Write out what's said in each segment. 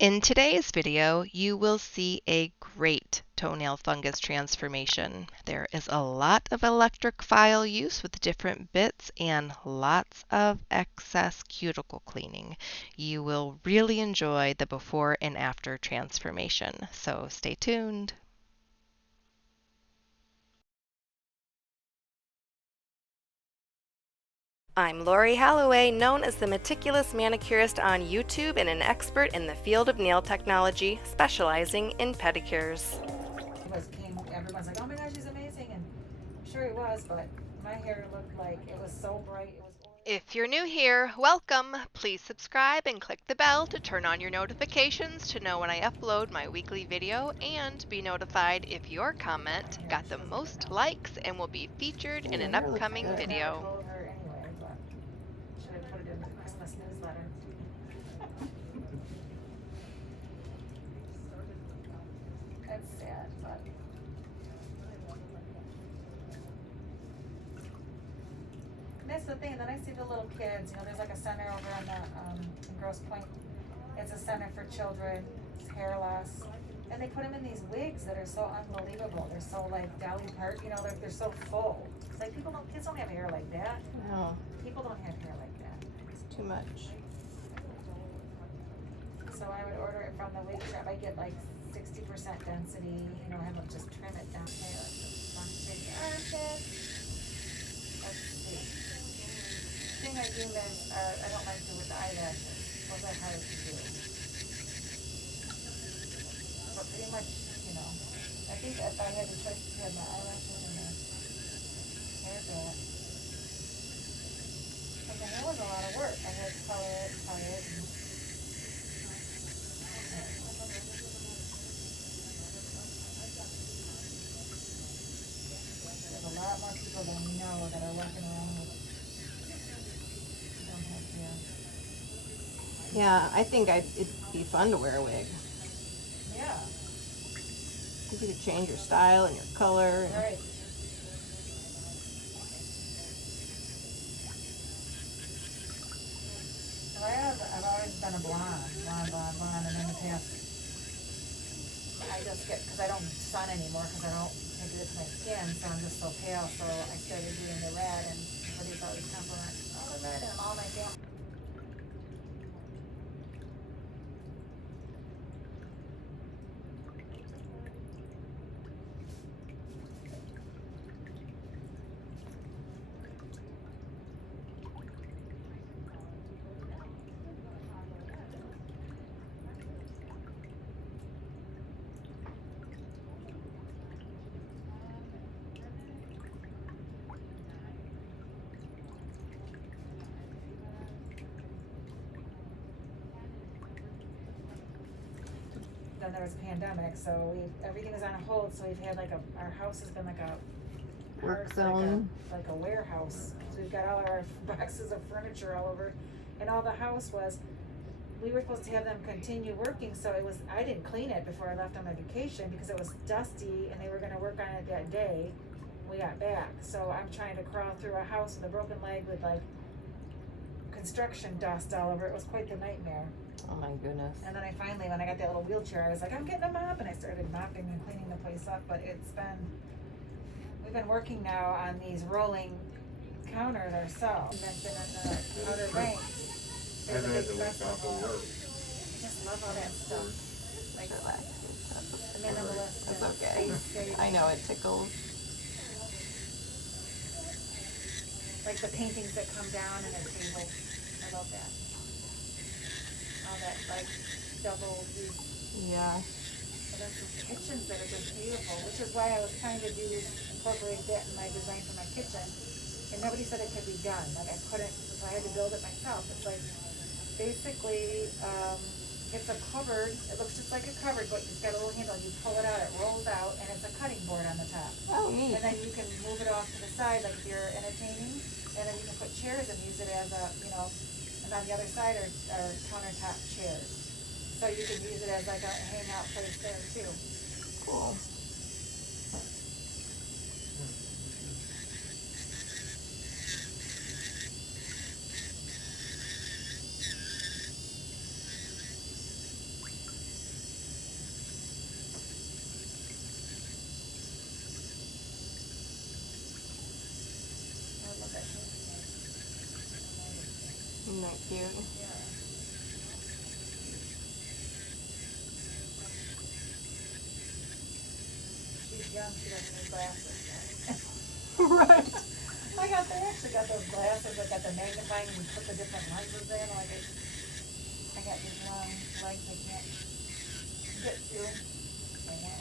In today's video, you will see a great toenail fungus transformation. There is a lot of electric file use with different bits and lots of excess cuticle cleaning. You will really enjoy the before and after transformation, so stay tuned. I'm Lori Holloway, known as the Meticulous Manicurist on YouTube and an expert in the field of nail technology, specializing in pedicures. Everyone's like, oh my gosh, he's amazing, and I'm sure he was, but my hair looked like it was so bright. If you're new here, welcome. Please subscribe and click the bell to turn on your notifications to know when I upload my weekly video and be notified if your comment got the most likes and will be featured in an upcoming video. I told her anyway, but should I put it in the Christmas newsletter? That's sad, but that's the thing. Then I see the little kids. You know, there's like a center over on the in Grosse Pointe. It's a center for children, it's hair loss, and they put them in these wigs that are so unbelievable. They're so like Dolly Parton. You know, they're so full. It's like kids don't have hair like that. No, People don't have hair like that. it's too much. So I would order it from the wig shop. I get like 60% density. You know, have them just trim it down there. Let's see. The thing I do is I don't like to do with the eyelashes. Those are hard to do. But pretty much, you know, I think if I had the choice to have my eyelashes and my hair back, but the hair was a lot of work. I had to color it, and there's a lot more people than we know that are walking around with don't have hair. Yeah, I think it'd be fun to wear a wig. Yeah. You could change your style and your color. Right. So I've always been a blonde, and in the past, I just get, because I don't sun anymore, because I don't take it to my skin, so I'm just so pale, so I started doing the red, and everybody's always compliment, oh, the red, and all my family. Then there was a pandemic, so everything was on hold, so we've had like our house has been like a Work zone. like a warehouse. So we've got all our boxes of furniture all over, and all the house was, we were supposed to have them continue working, so I didn't clean it before I left on my vacation because it was dusty and they were gonna work on it that day we got back. So I'm trying to crawl through a house with a broken leg with like construction dust all over it. It was quite the nightmare. Oh my goodness. And then I finally, when I got that little wheelchair, I was like, I'm getting a mop, and I started mopping and cleaning the place up. But we've been working now on these rolling counters ourselves. And then in the Outer Banks, there's a big festival. I just love all that stuff. Like the minimalist. That's and okay. space saving. I know, it tickles. Like the paintings that come down in a table. I love that. All that like double use. Yeah. And there's these kitchens that are just beautiful, which is why I was trying to incorporate that in my design for my kitchen. And nobody said it could be done. Like I couldn't, so I had to build it myself. It's like basically it's a cupboard. It looks just like a cupboard, but it's got a little handle. You pull it out, it rolls out, and it's a cutting board on the top. Oh, neat. And then you can move it off to the side, like if you're entertaining, and then you can put chairs and use it as a, you know, and on the other side are countertop chairs. So you can use it as like a hangout place there too. Cool. it cute? Yeah. She's young, she doesn't need glasses. Right. They actually got those glasses that got the magnifying and you put the different lenses in. Like I got these long legs I can't get to. I know.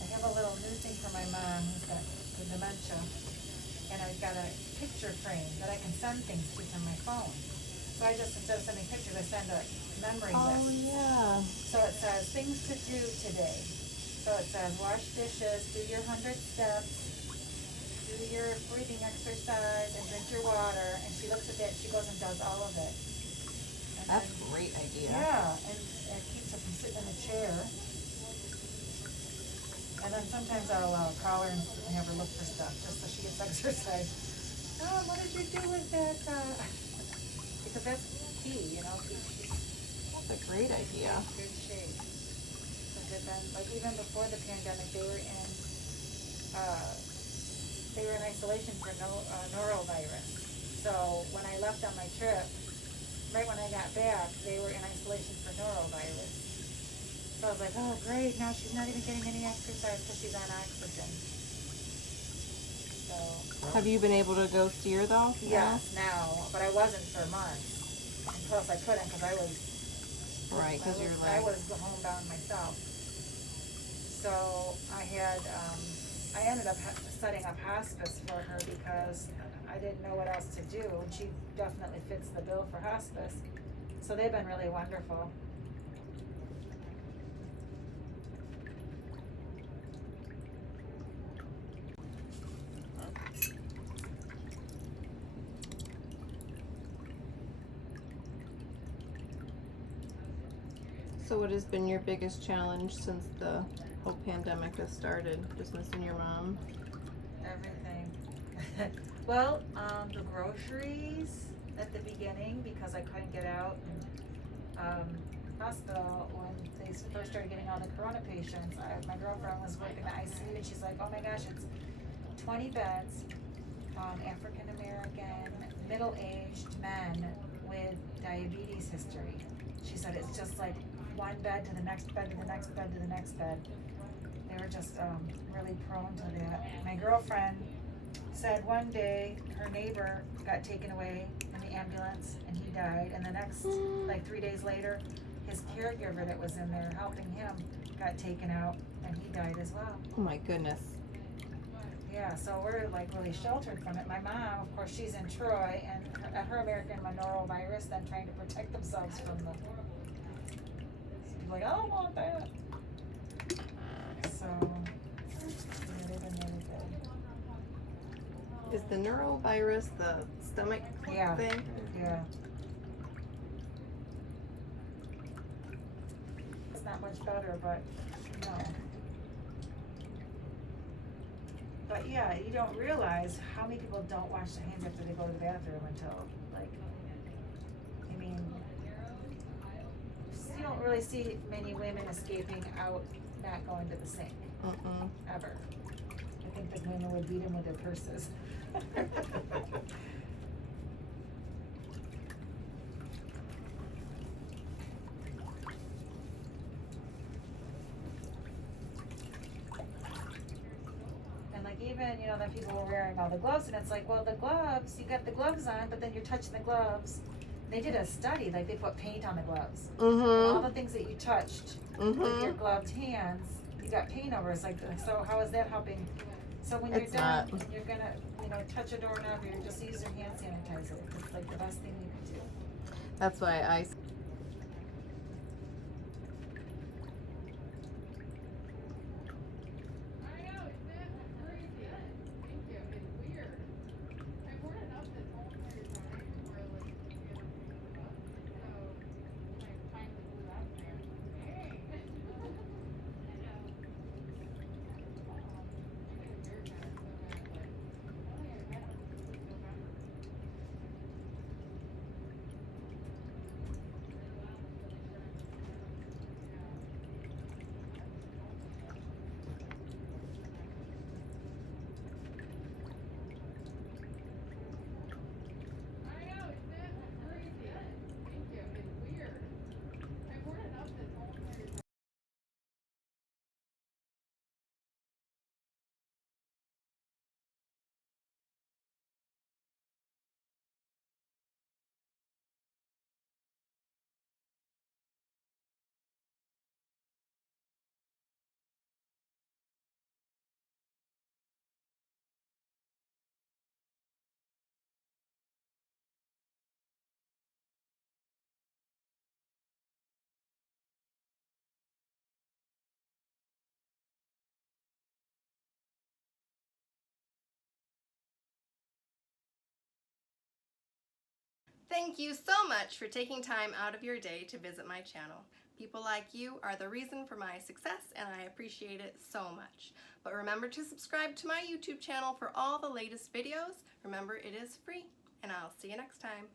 I have a little new thing for my mom who's got the dementia, and I've got a picture frame that I can send things to from my phone. So I just, instead of sending pictures, I send a memory Oh, list. yeah. So it says things to do today. So it says wash dishes, do your 100 steps, do your breathing exercise, and drink your water. And she looks at that, she goes and does all of it. And That's then, a great idea. yeah, and it keeps her from sitting in the chair. And then sometimes I'll call her and have her look for stuff, just so she gets exercise. What did you do with that? Because that's key, you know. That's a great idea. Good shape. Because they've been, like, even before the pandemic, they were in isolation for norovirus. So when I left on my trip, right when I got back, they were in isolation for norovirus. So I was like, oh great, now she's not even getting any exercise because she's on oxygen. So. Have you been able to go see her though? Yes, now, but I wasn't for months. And plus I couldn't because I was. Right, because you're I like. was homebound myself. So I had, I ended up setting up hospice for her because I didn't know what else to do, and she definitely fits the bill for hospice. So they've been really wonderful. So what has been your biggest challenge since the whole pandemic has started? Just missing your mom? Everything. Well, the groceries at the beginning because I couldn't get out, and hospital when they first started getting all the corona patients. My girlfriend was working the ICU and she's like, oh my gosh, it's 20 beds, African American, middle-aged men with diabetes history. She said it's just like one bed to the next bed to the next bed to the next bed. They were just really prone to that. My girlfriend said one day her neighbor got taken away in the ambulance and he died, and the next, like 3 days later, his caregiver that was in there helping him got taken out and he died as well. Oh my goodness. Yeah, so we're like really sheltered from it. My mom, of course, she's in Troy, and her American norovirus, then trying to protect themselves from the. So people like, I don't want that. So, yeah, they've been really good. Is the neurovirus the stomach Yeah. thing? Yeah. It's not much better, but no. But yeah, you don't realize how many people don't wash their hands after they go to the bathroom until, like, I mean, you don't really see many women escaping out not going to the sink, ever. I think the women would beat them with their purses. And like even, you know, then people were wearing all the gloves and it's like, well, the gloves, you got the gloves on, but then you're touching the gloves. They did a study, like they put paint on the gloves. And all the things that you touched with your gloved hands, you got paint over. It's like, so how is that helping? So when you're done, you're gonna, you know, touch a doorknob, you just use your hand sanitizer. It's like the best thing you can do. That's why I. Thank you so much for taking time out of your day to visit my channel. People like you are the reason for my success, and I appreciate it so much. But remember to subscribe to my YouTube channel for all the latest videos. Remember, it is free, and I'll see you next time.